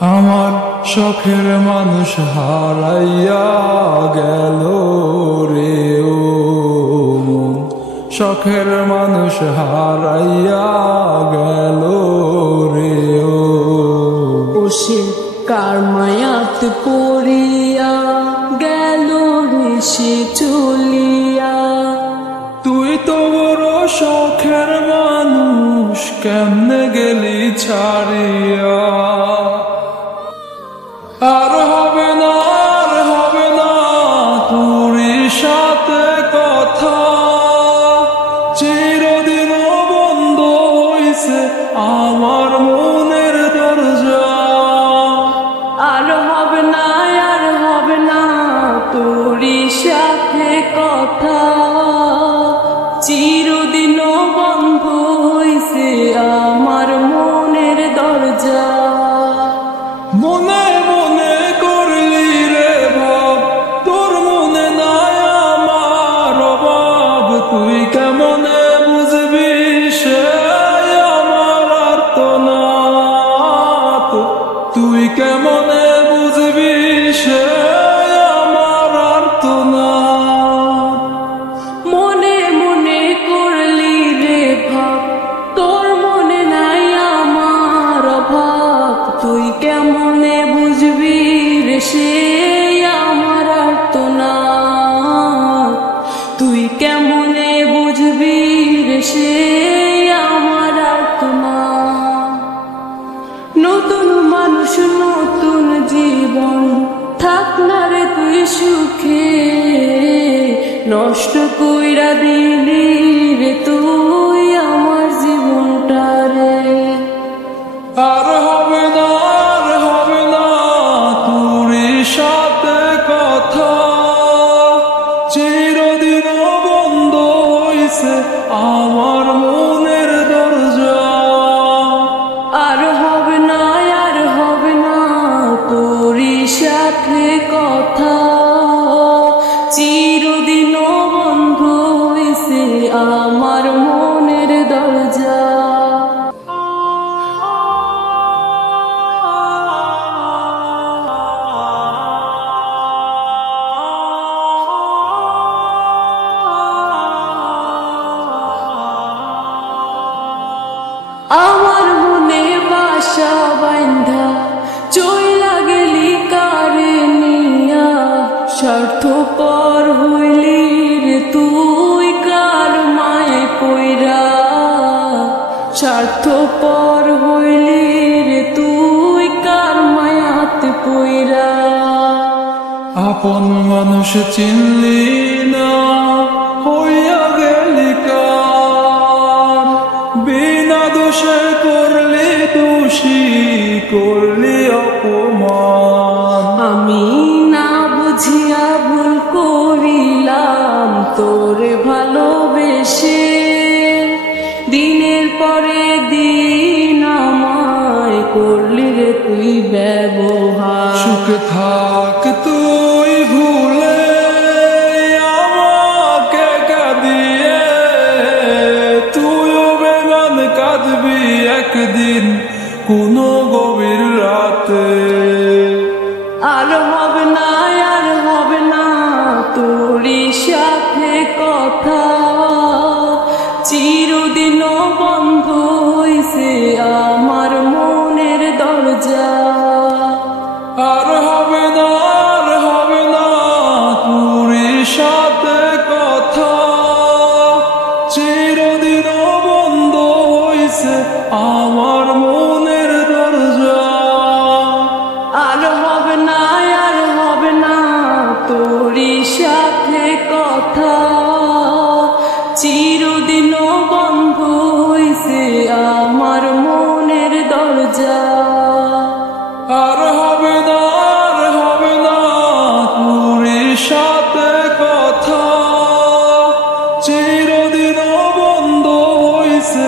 আমার শখের মানুষ হারাইয়া গেল রে ও মন, শখের মানুষ হারাইয়া গেল রে ও। সে কার মায়াত পড়িয়া গেল রে সে চলিয়া। তুই তো বড় শখের মানুষ, কেমনে গেলি ছাড়িয়া। আর হবে না, আর হবে না তোরই সাথে কথা, চিরদিন বন্ধ হইছে আমার মনের দরজা। আর হবে না, আর হবে না তোরই সাথে কথা, চিরদিন বন্ধ হইছে আমার মনের দরজা। মনে মনে করলি রে ভাব, তোর মনে নাই আমার অভাব। তুই কেমনে বুঝবি সে আমার আর্তনাদ, তুই কেমনে বুঝবি সে আমার আর্তনাদ। মনে মনে করলি রে ভাব, তোর মনে নাই আমার অভাব। তুই কেমনে বুঝবি রে সে আমার আর্তনাদ, তুই কেমনে বুঝবি রে সে আমার আর্তনাদ। নতুন মানুষ নতুন জীবন, থাক না রে তুই সুখে, নষ্ট কইরা দিলি রে তুই আমার জীবনটা রে। আর হবে না, আর হবে না তোরই সাথে কথা, চিরদিন বন্ধ হইছে আমার মনের দরজা। আর হবে না, আর হবে না তোরই সাথে কথা, চিরদিন বন্ধ হইছে আমার মনের দরজা। আমার মনে বাসা বান্ধা চইলা গেলি কারে নিয়া, স্বার্থপর হইলি রে তুই কার মায়ে পইরা। স্বার্থপর হইলি রে তুই কার মায়াত পইরা। আপন মানুষ চিনলি না, হইয়া গেলি কার। বিনা দোষে করলি দোষী, করলি অপমান। আমি না বুঝিয়া ভুল করিলাম তোরে ভালোবেসে, দিনের পরে দিন আমায় করলি রে তুই ব্যবহার। সুখে থাক তুই ভুলে আমাকে কাঁদিয়ে, তুইও বেমান কাঁদবি একদিন কোনো গভীর রাতে। আর হবে না, আর হবে না তোরই সাথে কথা, চিরদিন বন্ধ হইছে আমার মনের দরজা। আর হবে না, আর হবে না তোরই সাথে কথা, চিরদিন বন্ধ হইছে আমার মনের দরজা। আর হবে না, আর হবে না তোরই সাথে কথা, চিরদিন বন্ধ হইছে আমার মনের দরজা। আর হবে না, আর হবে না তোরই সাথে কথা, চিরদিন বন্ধ হইছে